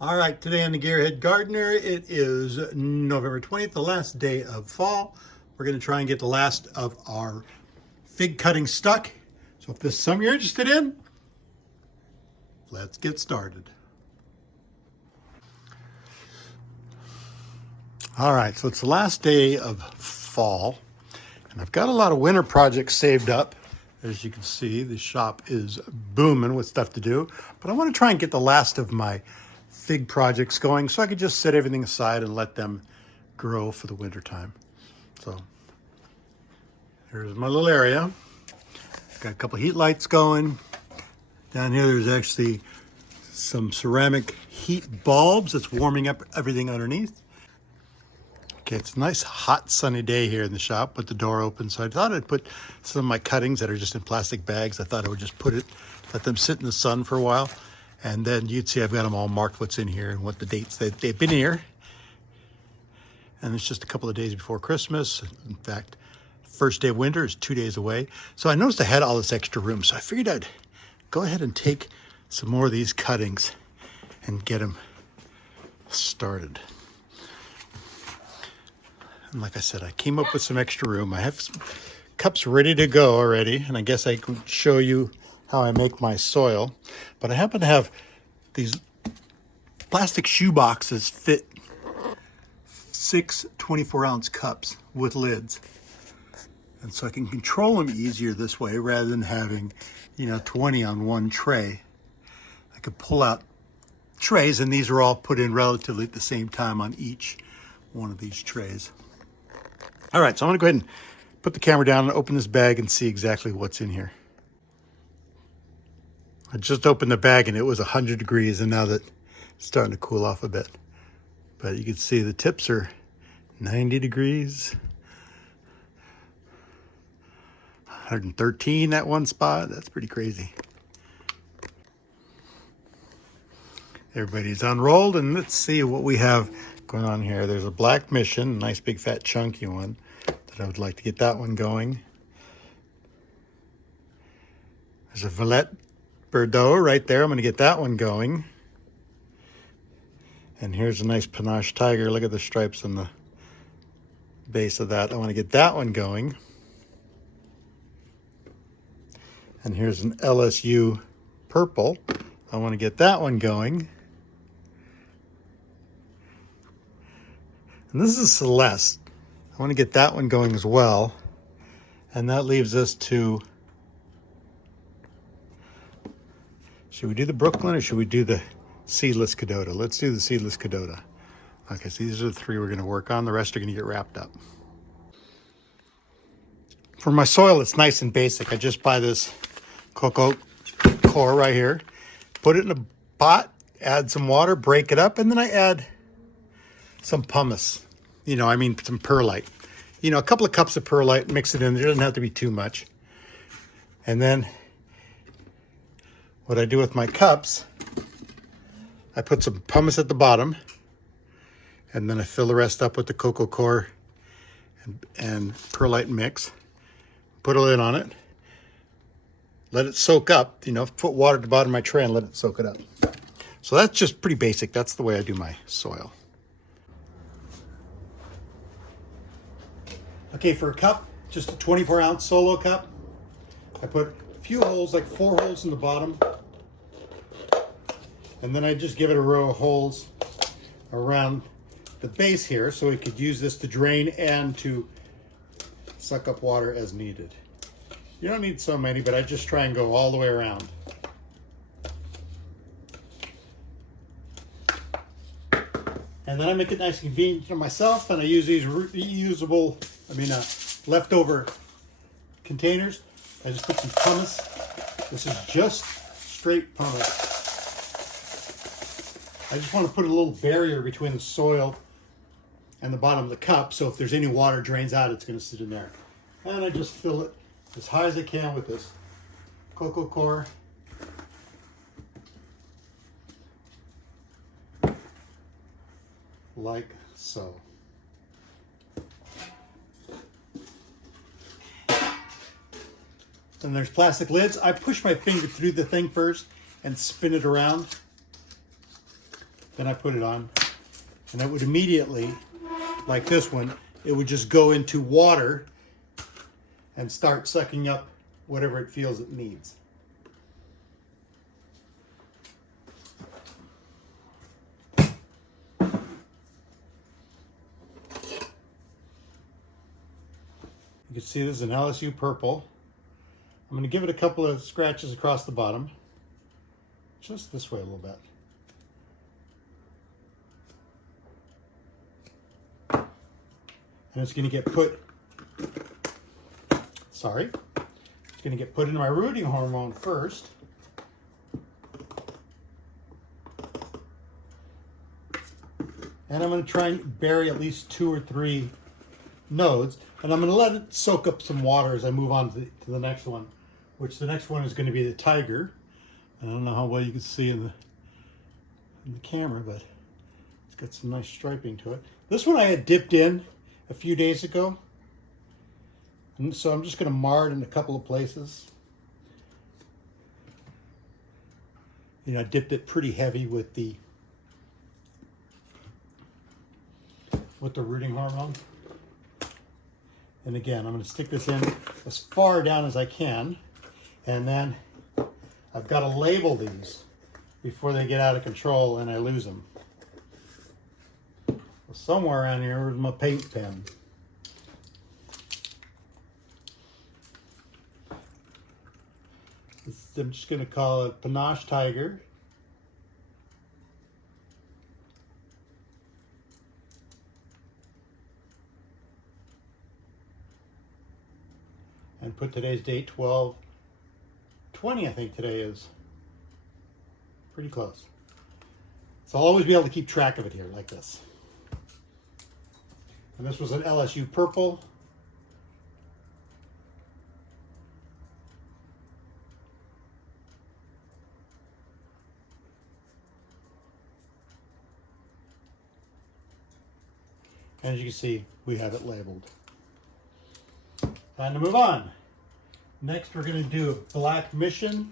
All right, today on the Gearhead Gardener, it is November 20th, the last day of fall. We're going to try and get the last of our fig cutting stuck. So if this is something you're interested in, let's get started. All right, so it's the last day of fall, and I've got a lot of winter projects saved up. As you can see, the shop is booming with stuff to do, but I want to try and get the last of my fig projects going so I could just set everything aside and let them grow for the winter time. So here's my little area. Got a couple heat lights going. Down here there's actually some ceramic heat bulbs that's warming up everything underneath. Okay, it's a nice hot sunny day here in the shop with the door open, so I thought I'd put some of my cuttings that are just in plastic bags. I thought I would just let them sit in the sun for a while. And then you'd see I've got them all marked what's in here and what the dates that they've been here. And it's just a couple of days before Christmas. In fact, first day of winter is 2 days away. So I noticed I had all this extra room. So I figured I'd go ahead and take some more of these cuttings and get them started. And like I said, I came up with some extra room. I have some cups ready to go already. And I guess I could show you how I make my soil, but I happen to have these plastic shoe boxes fit 6 24-ounce cups with lids. And so I can control them easier this way rather than having, 20 on one tray. I could pull out trays, and these are all put in relatively at the same time on each one of these trays. All right, so I'm gonna go ahead and put the camera down and open this bag and see exactly what's in here. I just opened the bag and it was 100 degrees, and now that it's starting to cool off a bit. But you can see the tips are 90 degrees. 113 at one spot. That's pretty crazy. Everybody's unrolled, and let's see what we have going on here. There's a black mission, a nice big fat chunky one that I would like to get that one going. There's a Violet Bordeaux right there. I'm going to get that one going. And here's a nice Panache Tiger. Look at the stripes on the base of that. I want to get that one going. And here's an LSU Purple. I want to get that one going. And this is Celeste. I want to get that one going as well. And that leaves us to, should we do the Brooklyn or should we do the seedless Cadota? Let's do the seedless Cadota. Okay, so these are the 3 we're going to work on. The rest are going to get wrapped up. For my soil, it's nice and basic. I just buy this cocoa core right here, put it in a pot, add some water, break it up, and then I add some pumice. Some perlite. A couple of cups of perlite, mix it in. There doesn't have to be too much. And then what I do with my cups, I put some pumice at the bottom, and then I fill the rest up with the cocoa core and perlite mix. Put a lid on it. Let it soak up. Put water at the bottom of my tray and let it soak it up. So that's just pretty basic. That's the way I do my soil. Okay, for a cup, just a 24-ounce solo cup, I put a few holes, like 4 holes in the bottom. And then I just give it a row of holes around the base here so it could use this to drain and to suck up water as needed. You don't need so many, but I just try and go all the way around. And then I make it nice and convenient for myself, and I use these reusable, leftover containers. I just put some pumice. This is just straight pumice. I just want to put a little barrier between the soil and the bottom of the cup, so if there's any water drains out, it's going to sit in there. And I just fill it as high as I can with this cocoa core. Like so. Then there's plastic lids. I push my finger through the thing first and spin it around. Then I put it on, and it would immediately, like this one, it would just go into water and start sucking up whatever it feels it needs. You can see this is an LSU purple. I'm going to give it a couple of scratches across the bottom. Just this way a little bit. And it's going to get put, it's going to get put into my rooting hormone first. And I'm going to try and bury at least 2 or 3 nodes, and I'm going to let it soak up some water as I move on to the next one, which the next one is going to be the tiger. I don't know how well you can see in the camera, but it's got some nice striping to it. This one I had dipped in a few days ago, and so I'm just going to mar it in a couple of places. You know, I dipped it pretty heavy with the rooting hormone. And again, I'm going to stick this in as far down as I can. And then I've got to label these before they get out of control and I lose them. So somewhere around here is my paint pen. I'm just going to call it Panache Tiger. And put today's date, 12/20, I think today is. Pretty close. So I'll always be able to keep track of it here like this. And this was an LSU purple. And as you can see, we have it labeled. Time to move on. Next, we're going to do Black Mission.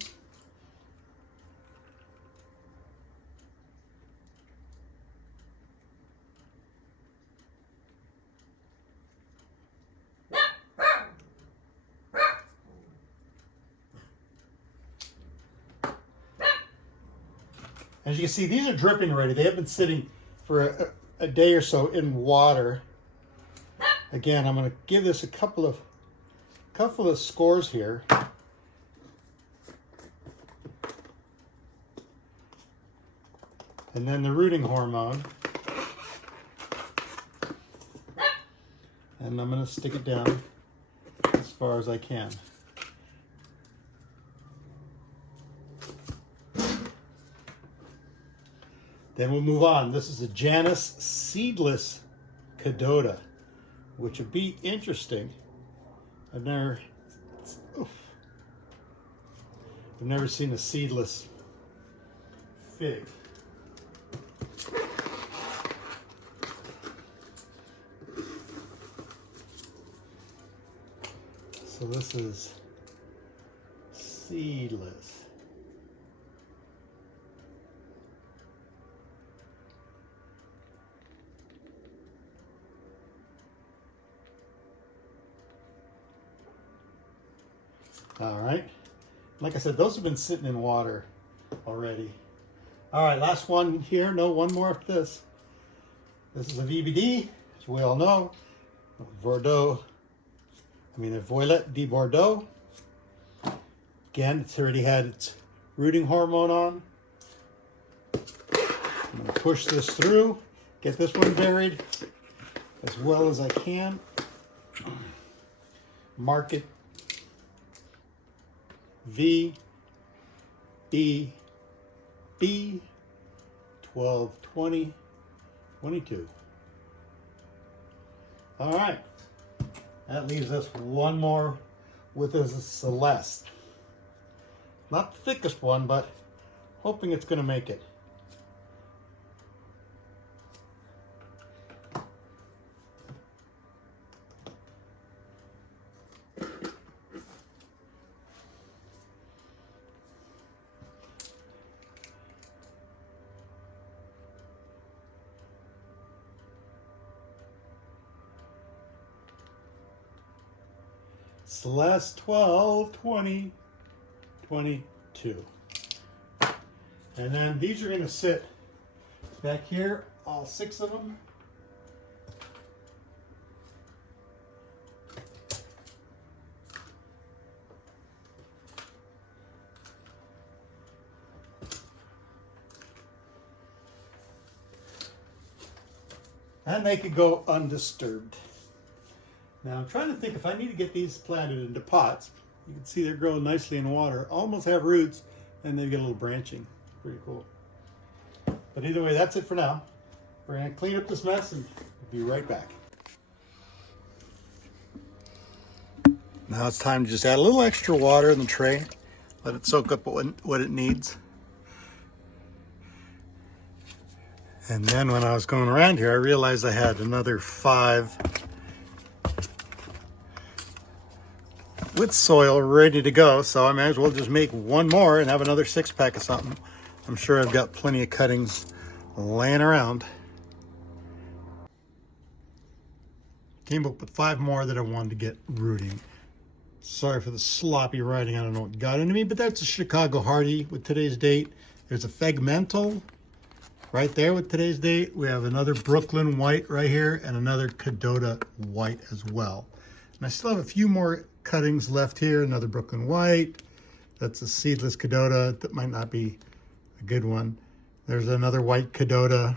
As you can see, these are dripping already. They have been sitting for a day or so in water. Again, I'm going to give this a couple of scores here. And then the rooting hormone. And I'm going to stick it down as far as I can. Then we'll move on. This is a Janus seedless Cadota, which would be interesting. I've never seen a seedless fig. So this is seedless. All right. Like I said, those have been sitting in water already. All right, last one here. No, one more after this. This is a VBD, as we all know. A Violette de Bordeaux. Again, it's already had its rooting hormone on. I'm going to push this through, get this one buried as well as I can. Mark it V E B 12 20 22. All right, that leaves us one more with a Celeste. Not the thickest one, but hoping it's going to make it. Celeste 12, 20, 22. And then these are going to sit back here, all 6 of them. And they could go undisturbed. Now I'm trying to think if I need to get these planted into pots. You can see they're growing nicely in water, almost have roots, and they get a little branching. Pretty cool. But either way, that's it for now. We're going to clean up this mess and we'll be right back. Now it's time to just add a little extra water in the tray. Let it soak up what it needs. And then when I was going around here, I realized I had another 5 with soil ready to go. So I might as well just make one more and have another 6-pack of something. I'm sure I've got plenty of cuttings laying around. Came up with 5 more that I wanted to get rooting. Sorry for the sloppy writing. I don't know what got into me, but that's a Chicago Hardy with today's date. There's a Fegmental right there with today's date. We have another Brooklyn White right here and another Cadota White as well. And I still have a few more cuttings left here. Another Brooklyn White. That's a seedless Cadota. That might not be a good one. There's another white Cadota,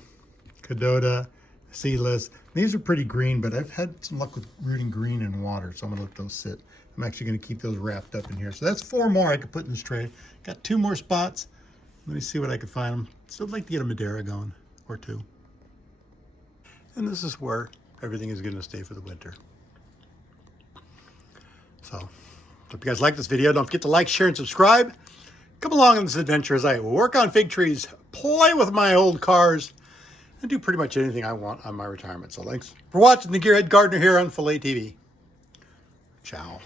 seedless. These are pretty green, but I've had some luck with rooting green in water, so I'm gonna let those sit. I'm actually gonna keep those wrapped up in here. So that's 4 more I could put in this tray. Got 2 more spots. Let me see what I can find them. Still like to get a Madeira going, or 2. And this is where everything is gonna stay for the winter. So, hope you guys like this video. Don't forget to like, share, and subscribe. Come along on this adventure as I work on fig trees, play with my old cars, and do pretty much anything I want on my retirement. So thanks for watching. The Gearhead Gardener here on Filet TV. Ciao.